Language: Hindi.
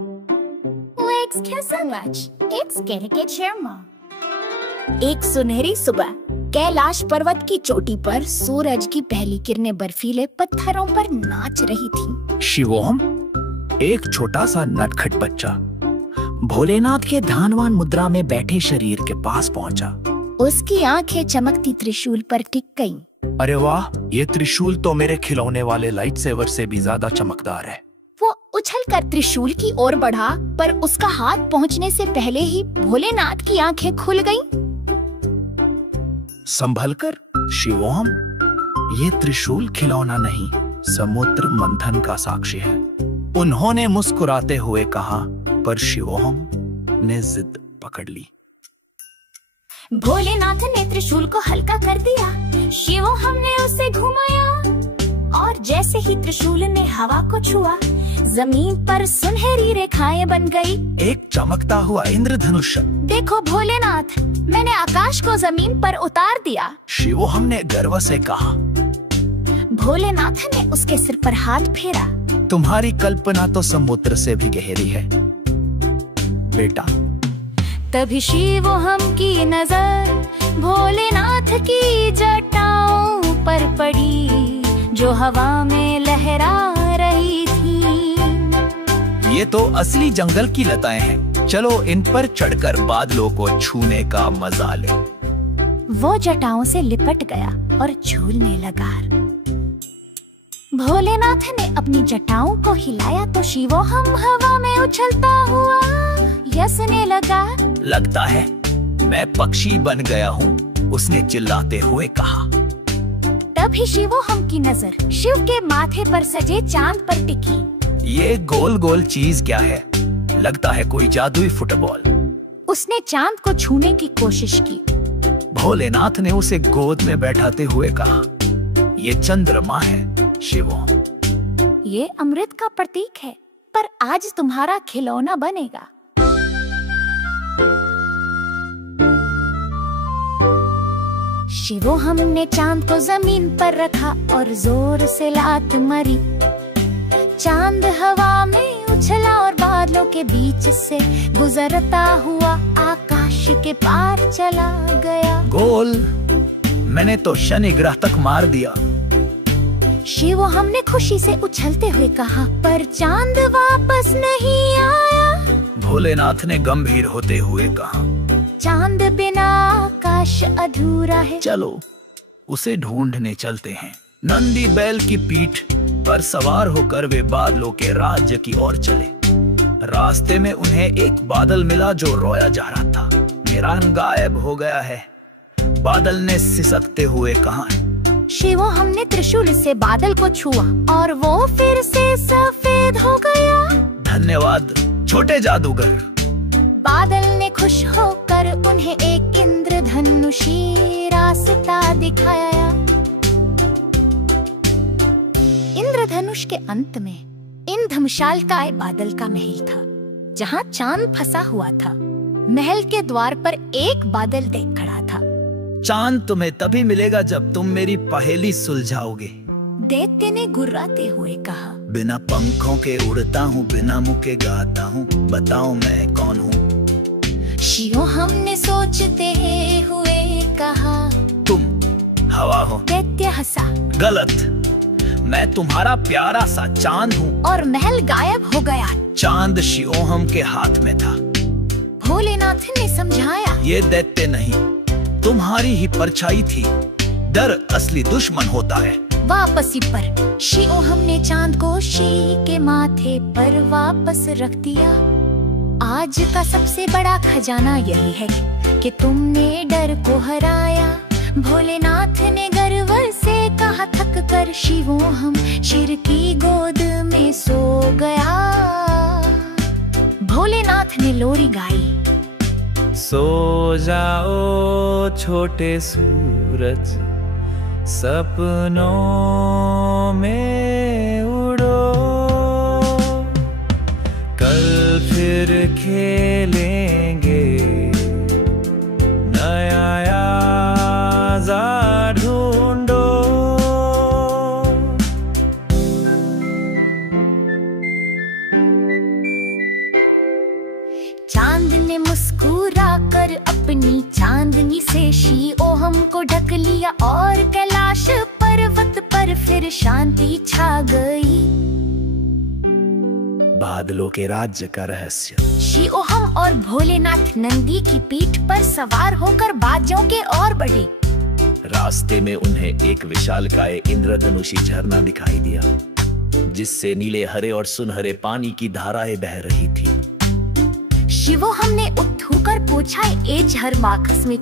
Thank you so much. It's caricature mom. एक सुनहरी सुबह कैलाश पर्वत की चोटी पर सूरज की पहली किरणें बर्फीले पत्थरों पर नाच रही थी। शिवोहम, एक छोटा सा नटखट बच्चा भोलेनाथ के ध्यानवान मुद्रा में बैठे शरीर के पास पहुंचा। उसकी आंखें चमकती त्रिशूल पर टिक गईं। अरे वाह, ये त्रिशूल तो मेरे खिलौने वाले लाइट सेवर से भी ज्यादा चमकदार है। वो उछलकर त्रिशूल की ओर बढ़ा, पर उसका हाथ पहुंचने से पहले ही भोलेनाथ की आंखें खुल गईं। संभलकर शिवोहम, ये त्रिशूल खिलौना नहीं, समुद्र मंथन का साक्षी है। उन्होंने मुस्कुराते हुए कहा, पर शिवोहम ने जिद पकड़ ली। भोलेनाथ ने त्रिशूल को हल्का कर दिया। शिवोहम ने उसे घुमाया और जैसे ही त्रिशूल ने हवा को छुआ, जमीन पर सुनहरी रेखाएं बन गई। एक चमकता हुआ इंद्रधनुष। देखो भोलेनाथ, मैंने आकाश को जमीन पर उतार दिया। शिवोहम ने गर्व से कहा। भोलेनाथ ने उसके सिर पर हाथ फेरा। तुम्हारी कल्पना तो समुद्र से भी गहरी है बेटा। तभी शिवोहम की नजर भोलेनाथ की जटाओं पर पड़ी, जो हवा में लहरा रही थी। ये तो असली जंगल की लताएं हैं। चलो इन पर चढ़कर बादलों को छूने का मजा ले। वो जटाओं से लिपट गया और झूलने लगा। भोलेनाथ ने अपनी जटाओं को हिलाया तो शिवोहम हवा में उछलता हुआ यसने लगा। लगता है मैं पक्षी बन गया हूँ, उसने चिल्लाते हुए कहा। तभी शिवोहम की नजर शिव के माथे पर सजे चांद पर टिकी। ये गोल गोल चीज क्या है? लगता है कोई जादुई फुटबॉल। उसने चांद को छूने की कोशिश की। भोलेनाथ ने उसे गोद में बैठाते हुए कहा, ये चंद्रमा है शिवोहम। ये अमृत का प्रतीक है, पर आज तुम्हारा खिलौना बनेगा। शिवोहम ने चांद को जमीन पर रखा और जोर से लात मारी। चांद हवा में उछला और बादलों के बीच से गुजरता हुआ आकाश के पार चला गया। गोल, मैंने तो शनि ग्रह तक मार दिया। शिवोहम ने खुशी से उछलते हुए कहा, पर चांद वापस नहीं आया। भोलेनाथ ने गंभीर होते हुए कहा, चांद बिना आकाश अधूरा है। चलो उसे ढूंढने चलते हैं। नंदी बैल की पीठ पर सवार होकर वे बादलों के राज्य की ओर चले। रास्ते में उन्हें एक बादल मिला जो रोया जा रहा था। मेरा रंग गायब हो गया है, बादल ने सिसकते हुए कहा। शिवोहम ने त्रिशूल से बादल को छुआ और वो फिर से सफेद हो गया। धन्यवाद छोटे जादूगर। बादल ने खुश होकर उन्हें एक इंद्रधनुषी रास्ता दिखाया। इंद्रधनुष के अंत में इंद्रधनुषालकाय बादल का महल था, जहाँ चांद फंसा हुआ था। महल के द्वार पर एक बादल देख खड़ा था। चांद तुम्हें तभी मिलेगा जब तुम मेरी पहेली सुलझाओगे, दैत्य ने गुर्राते हुए कहा। बिना पंखों के उड़ता हूँ, बिना मुंह के गाता हूँ, बताओ मैं कौन हूँ? शिवोहम ने सोचते हुए कहा, तुम हवा हो। दैत्य हंसा। गलत, मैं तुम्हारा प्यारा सा चांद हूँ। और महल गायब हो गया। चांद शिवोहम के हाथ में था। भोलेनाथ ने समझाया, ये दैत्य नहीं, तुम्हारी ही परछाई थी। डर असली दुश्मन होता है। वापसी पर शिवोहम ने चांद को शी के माथे पर वापस रख दिया। आज का सबसे बड़ा खजाना यही है कि तुमने डर को हराया। भोलेनाथ ने गर्व से कहा। थक कर शिवोहम शिर की गोद में सो गया। भोलेनाथ ने लोरी गाई। सो जाओ छोटे सूरज, सपनों में उड़ो, कल फिर खेलेंगे नया याज़ा ढूंढो। अपनी चांदनी से शीओहम को ढक लिया और कैलाश पर्वत पर फिर शांति छा गई। बादलों के राज्य का रहस्य। शीओहम और भोलेनाथ नंदी की पीठ पर सवार होकर बाजों के ओर बढ़े। रास्ते में उन्हें एक विशालकाय इंद्रधनुषी झरना दिखाई दिया, जिससे नीले हरे और सुनहरे पानी की धाराएं बह रही थी। शिवोहम ने उत्थूकर पूछा, ए झरना में